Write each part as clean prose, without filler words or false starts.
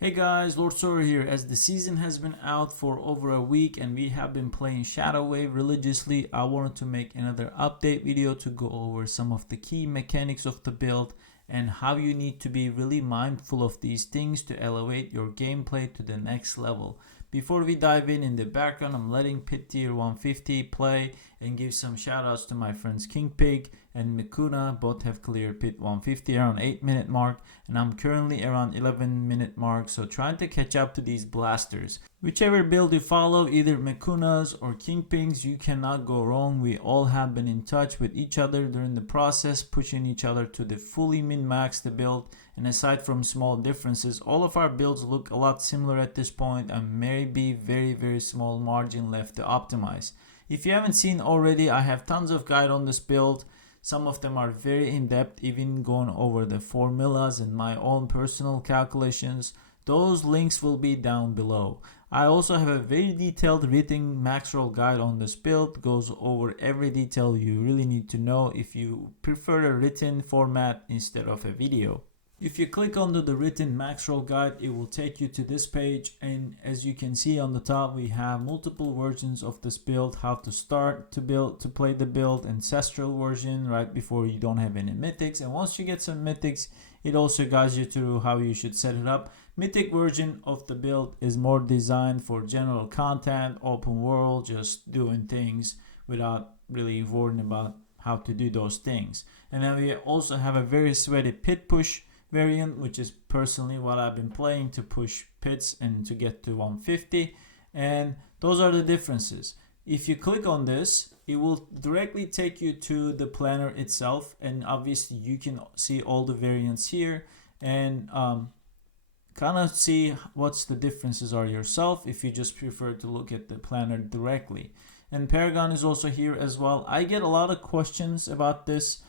Hey guys, Lord Sora here. As the season has been out for over a week and we have been playing Shadow Wave religiously, I wanted to make another update video to go over some of the key mechanics of the build and how you need to be really mindful of these things to elevate your gameplay to the next level. Before we dive in the background, I'm letting Pit Tier 150 play and give some shoutouts to my friends King Pig and Mikuna. Both have cleared Pit 150 around 8-minute mark, and I'm currently around 11-minute mark, so trying to catch up to these blasters. Whichever build you follow, either Mikuna's or King Pig's, you cannot go wrong. We all have been in touch with each other during the process, pushing each other to the fully min-max the build. And aside from small differences, all of our builds look a lot similar at this point and maybe very small margin left to optimize. If you haven't seen already, I have tons of guide on this build. Some of them are very in-depth, even going over the formulas and my own personal calculations. Those links will be down below. I also have a very detailed written Maxroll guide on this build. Goes over every detail you really need to know if you prefer a written format instead of a video. If you click onto the written Maxroll guide, it will take you to this page, and as you can see on the top, we have multiple versions of this build, how to start to build, to play the build, ancestral version right before you don't have any mythics, and once you get some mythics, it also guides you through how you should set it up. Mythic version of the build is more designed for general content, open world, just doing things without really worrying about how to do those things. And then we also have a very sweaty pit push variant, which is personally what I've been playing to push pits and to get to 150, and those are the differences. If you click on this, it will directly take you to the planner itself, and obviously you can see all the variants here and kind of see what's the differences are yourself if you just prefer to look at the planner directly. And Paragon is also here as well. I get a lot of questions about this.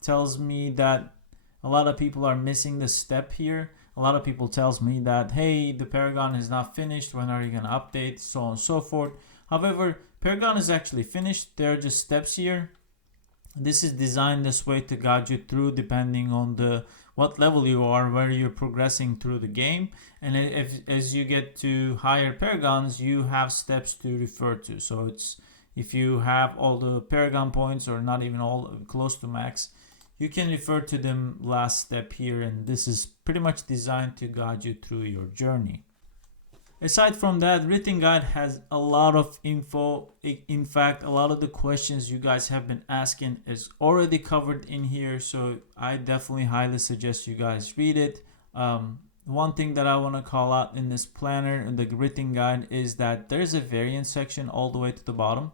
Tells me that a lot of people are missing the step here. A lot of people tells me that, hey, the Paragon is not finished. When are you going to update? So on and so forth. However, Paragon is actually finished. There are just steps here. This is designed this way to guide you through depending on what level you are, where you're progressing through the game. And as you get to higher Paragons, you have steps to refer to. So it's if you have all the Paragon points or not even all close to max, you can refer to them last step here, and this is pretty much designed to guide you through your journey. Aside from that, written guide has a lot of info. In fact, a lot of the questions you guys have been asking is already covered in here, so I definitely highly suggest you guys read it. One thing that I want to call out in this planner and the written guide is that there's a variant section all the way to the bottom.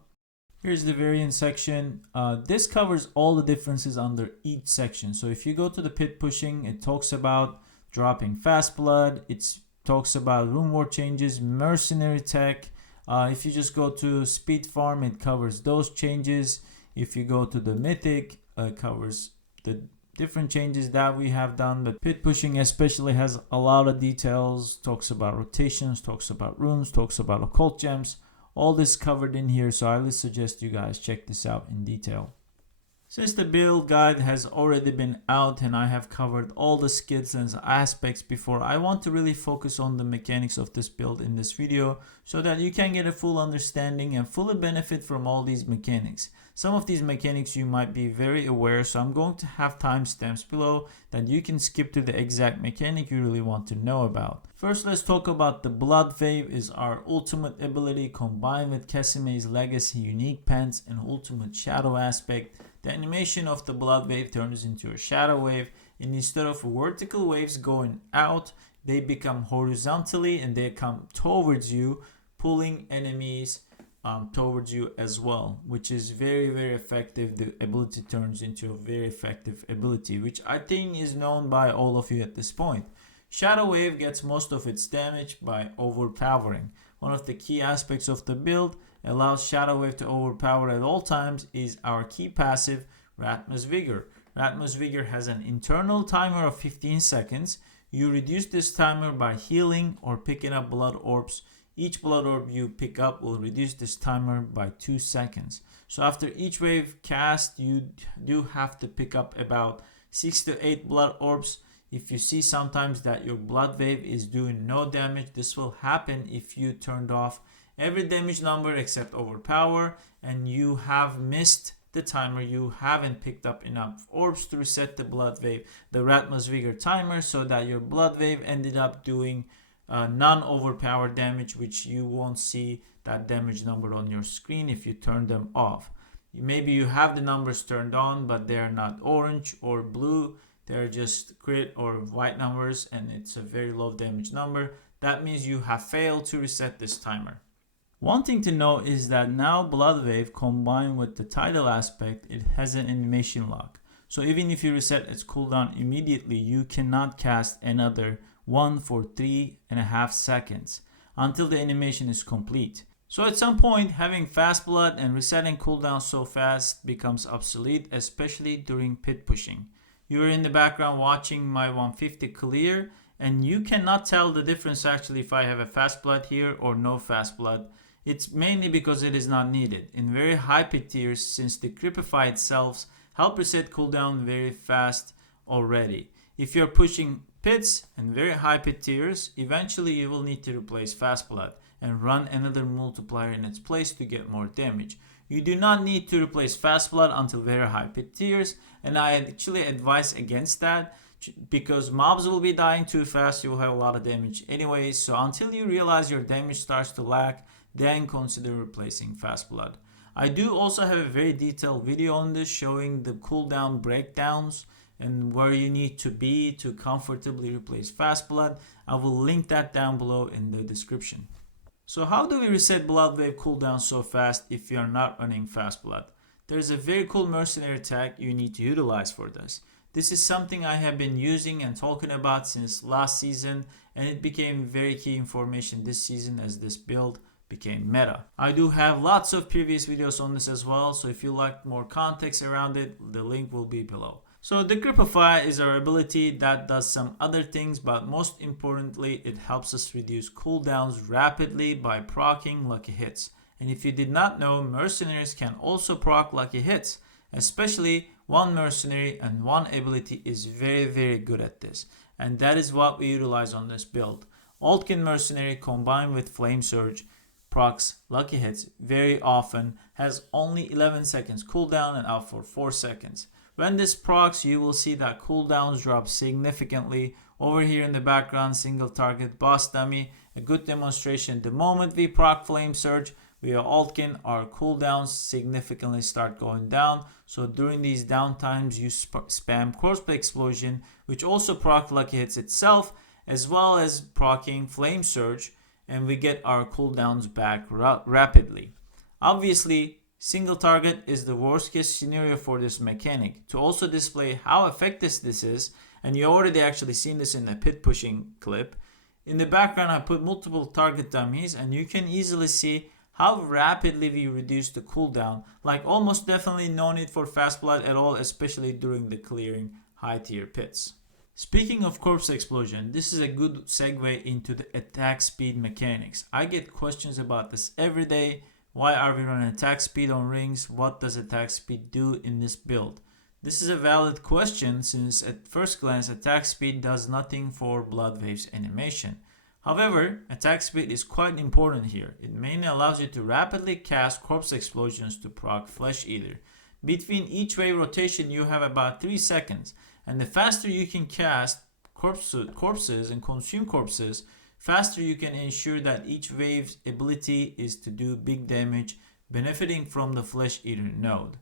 Here's the variant section. This covers all the differences under each section. So if you go to the pit pushing, it talks about dropping Fastblood. It talks about room war changes, mercenary tech. If you just go to speed farm, it covers those changes. If you go to the mythic, it covers the different changes that we have done. But pit pushing especially has a lot of details. Talks about rotations, talks about runes, talks about occult gems. All this covered in here, so I highly suggest you guys check this out in detail. Since the build guide has already been out and I have covered all the skills and aspects before, I want to really focus on the mechanics of this build in this video so that you can get a full understanding and fully benefit from all these mechanics. Some of these mechanics you might be very aware, so I'm going to have timestamps below that you can skip to the exact mechanic you really want to know about. First, let's talk about the Blood Wave. Is our ultimate ability combined with Casime's legacy unique pants and ultimate shadow aspect. The animation of the Blood Wave turns into a shadow wave, and instead of vertical waves going out, they become horizontally and they come towards you, pulling enemies towards you as well, which is very effective. The ability turns into a very effective ability, which I think is known by all of you at this point. Shadow Wave gets most of its damage by overpowering. One of the key aspects of the build allows Shadow Wave to overpower at all times is our key passive, Rathma's Vigor. Rathma's Vigor has an internal timer of 15 seconds. You reduce this timer by healing or picking up blood orbs. Each blood orb you pick up will reduce this timer by 2 seconds. So after each wave cast, you do have to pick up about 6 to 8 blood orbs. If you see sometimes that your blood wave is doing no damage, this will happen if you turned off every damage number except overpower and you have missed the timer, you haven't picked up enough orbs to reset the blood wave, the Rathma's Vigor timer, so that your blood wave ended up doing non-overpowered damage, which you won't see that damage number on your screen if you turn them off. Maybe you have the numbers turned on, but they're not orange or blue, they're just crit or white numbers, and it's a very low damage number. That means you have failed to reset this timer. One thing to note is that now Blood Wave combined with the Tidal aspect, it has an animation lock. So even if you reset its cooldown immediately, you cannot cast another one for 3.5 seconds until the animation is complete. So at some point, having Fastblood and resetting cooldown so fast becomes obsolete, especially during pit pushing. You are in the background watching my 150 clear, and you cannot tell the difference actually if I have a Fastblood here or no Fastblood. It's mainly because it is not needed. In very high pit tiers, since the Creepify itself help reset cooldown very fast already. If you're pushing pits and very high pit tiers, eventually you will need to replace Fastblood and run another multiplier in its place to get more damage. You do not need to replace Fastblood until very high pit tiers, and I actually advise against that because mobs will be dying too fast, you will have a lot of damage anyways. So until you realize your damage starts to lag, then consider replacing Fastblood. I do also have a very detailed video on this showing the cooldown breakdowns and where you need to be to comfortably replace Fastblood. I will link that down below in the description. So how do we reset Blood Wave cooldown so fast if you are not running Fastblood? There's a very cool Mercenary tag you need to utilize for this. This is something I have been using and talking about since last season, and it became very key information this season as this build became meta. I do have lots of previous videos on this as well, so if you like more context around it, the link will be below. So the Creepify is our ability that does some other things, but most importantly, it helps us reduce cooldowns rapidly by proccing lucky hits. And if you did not know, mercenaries can also proc lucky hits, especially one mercenary and one ability is very good at this. And that is what we utilize on this build. Altkin Mercenary combined with Flame Surge procs lucky hits very often, has only 11 seconds cooldown and out for 4 seconds. When this procs, you will see that cooldowns drop significantly. Over here in the background, single target boss dummy, a good demonstration. The moment we proc Flame Surge via Altkin, our cooldowns significantly start going down. So during these downtimes, you spam Corpse Explosion, which also proc lucky hits itself, as well as proccing Flame Surge, and we get our cooldowns back rapidly. Obviously, single target is the worst case scenario for this mechanic. To also display how effective this is, and you already actually seen this in the pit pushing clip, in the background I put multiple target dummies, and you can easily see how rapidly we reduce the cooldown, like almost definitely no need for Fastblood at all, especially during the clearing high tier pits. Speaking of Corpse Explosion, this is a good segue into the attack speed mechanics. I get questions about this every day. Why are we running attack speed on rings? What does attack speed do in this build? This is a valid question since at first glance attack speed does nothing for Blood Wave's animation. However, attack speed is quite important here. It mainly allows you to rapidly cast Corpse Explosions to proc Flesh Eater. Between each wave rotation you have about 3 seconds, and the faster you can cast corpses and consume corpses, faster you can ensure that each wave's ability is to do big damage, benefiting from the Flesh Eater node.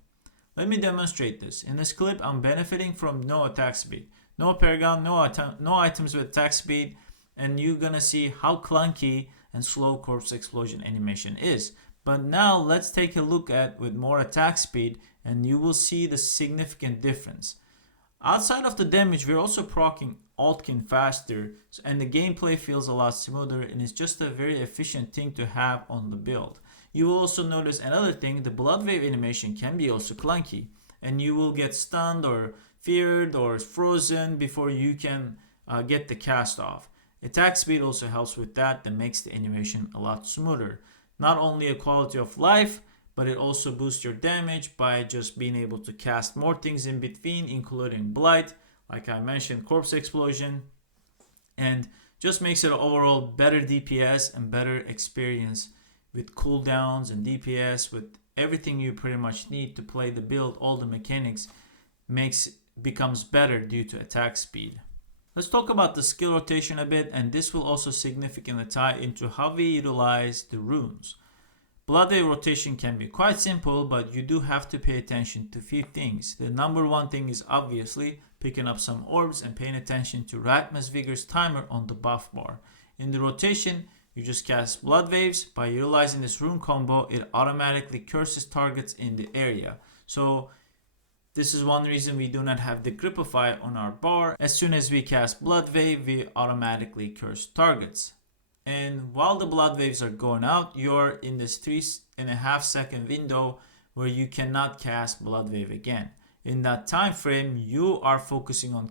Let me demonstrate this. In this clip, I'm benefiting from no attack speed. No Paragon, no items with attack speed, and you're gonna see how clunky and slow Corpse Explosion animation is. But now let's take a look at with more attack speed, and you will see the significant difference. Outside of the damage, we're also proccing Altkin faster, and the gameplay feels a lot smoother, and it's just a very efficient thing to have on the build. You will also notice another thing, the Blood Wave animation can be also clunky, and you will get stunned or feared or frozen before you can get the cast off. Attack speed also helps with that makes the animation a lot smoother. Not only a quality of life, but it also boosts your damage by just being able to cast more things in between, including Blight, like I mentioned, corpse explosion, and just makes it overall better DPS and better experience with cooldowns and DPS, with everything you pretty much need to play the build. All the mechanics becomes better due to attack speed. Let's talk about the skill rotation a bit, and this will also significantly tie into how we utilize the runes. Blood Wave rotation can be quite simple, but you do have to pay attention to a few things. The number one thing is obviously picking up some orbs and paying attention to Rathma's Vigor's timer on the buff bar. In the rotation, you just cast Blood Waves. By utilizing this rune combo, it automatically curses targets in the area. So this is one reason we do not have the Gripify on our bar. As soon as we cast Blood Wave, we automatically curse targets. And while the Blood Waves are going out, you're in this 3.5 second window where you cannot cast Blood Wave again. In that time frame, you are focusing on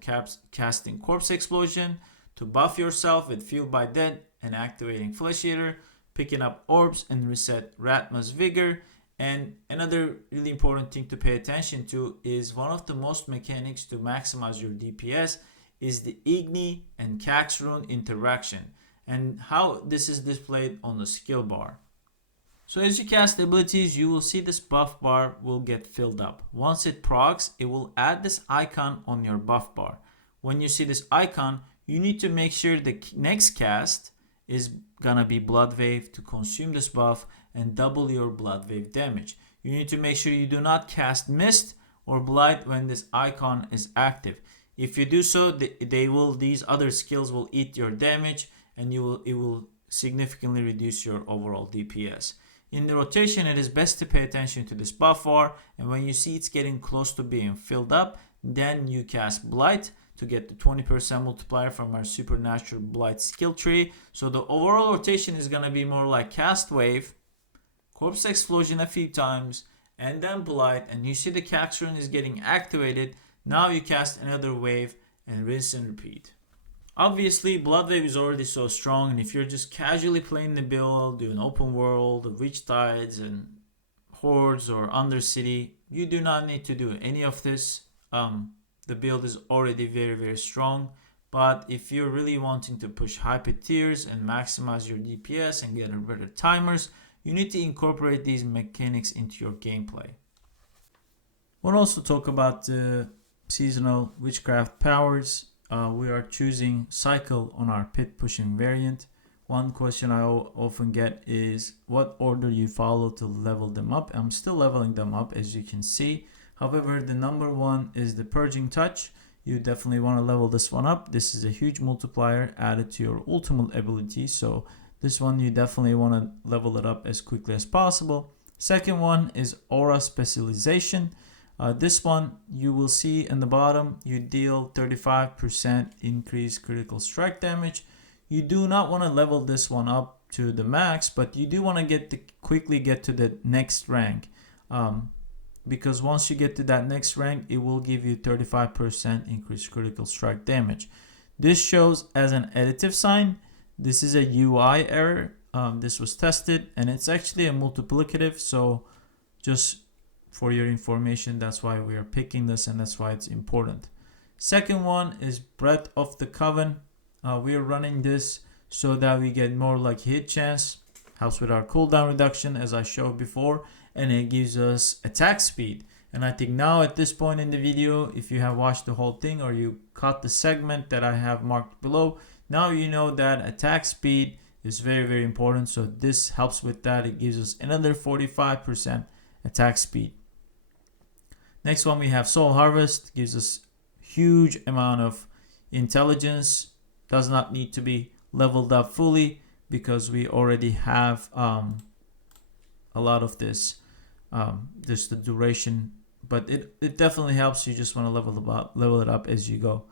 casting Corpse Explosion to buff yourself with Fueled by Dead and activating Flesh Eater, picking up orbs and reset Rathma's Vigor. And another really important thing to pay attention to is one of the most mechanics to maximize your DPS is the Igni and Cax rune interaction, and how this is displayed on the skill bar. So as you cast abilities, you will see this buff bar will get filled up. Once it procs, it will add this icon on your buff bar. When you see this icon, you need to make sure the next cast is gonna be Blood Wave to consume this buff and double your Blood Wave damage. You need to make sure you do not cast Mist or Blight when this icon is active. If you do so, these other skills will eat your damage, and it will significantly reduce your overall DPS. In the rotation, it is best to pay attention to this buff bar, and when you see it's getting close to being filled up, then you cast Blight to get the 20% multiplier from our Supernatural Blight skill tree. So the overall rotation is going to be more like cast Wave, Corpse Explosion a few times, and then Blight, and you see the Cax rune is getting activated. Now you cast another wave and rinse and repeat. Obviously, Blood Wave is already so strong, and if you're just casually playing the build, doing open world, Witch Tides, and Hordes or Undercity, you do not need to do any of this. The build is already very, very strong. But if you're really wanting to push hyper tiers and maximize your DPS and get better timers, you need to incorporate these mechanics into your gameplay. We'll also talk about the seasonal witchcraft powers. We are choosing cycle on our pit pushing variant. One question I often get is what order you follow to level them up. I'm still leveling them up, as you can see. However, the number one is the Purging Touch. You definitely want to level this one up. This is a huge multiplier added to your ultimate ability, so this one you definitely want to level it up as quickly as possible. Second one is Aura Specialization. This one you will see in the bottom, you deal 35% increased critical strike damage. You do not want to level this one up to the max, but you do want to quickly get to the next rank, because once you get to that next rank, it will give you 35% increased critical strike damage. This shows as an additive sign. This is a UI error. This was tested, and it's actually a multiplicative, so just for your information, that's why we are picking this, and that's why it's important. Second one is Breath of the Coven. We are running this so that we get more like hit chance, helps with our cooldown reduction as I showed before, and it gives us attack speed. And I think now at this point in the video, if you have watched the whole thing or you caught the segment that I have marked below, now you know that attack speed is very, very important. So this helps with that. It gives us another 45% attack speed. Next one, we have Soul Harvest. Gives us huge amount of intelligence. Does not need to be leveled up fully because we already have a lot of this. Just the duration, but it definitely helps. You just want to level it up as you go.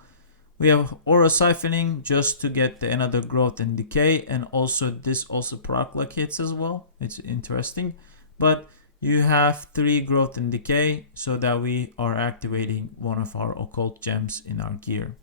We have Aura Siphoning just to get another growth and decay, and also this also proc like hits as well. It's interesting, but you have 3 growth and decay so that we are activating one of our occult gems in our gear.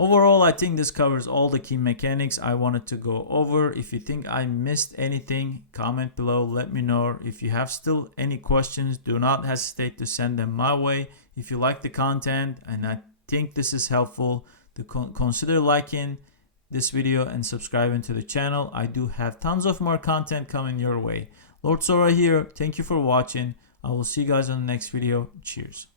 Overall, I think this covers all the key mechanics I wanted to go over. If you think I missed anything, comment below, let me know. If you have still any questions, do not hesitate to send them my way. If you like the content and I think this is helpful, to consider liking this video and subscribing to the channel. I do have tons of more content coming your way. Lord Sora here. Thank you for watching. I will see you guys on the next video. Cheers.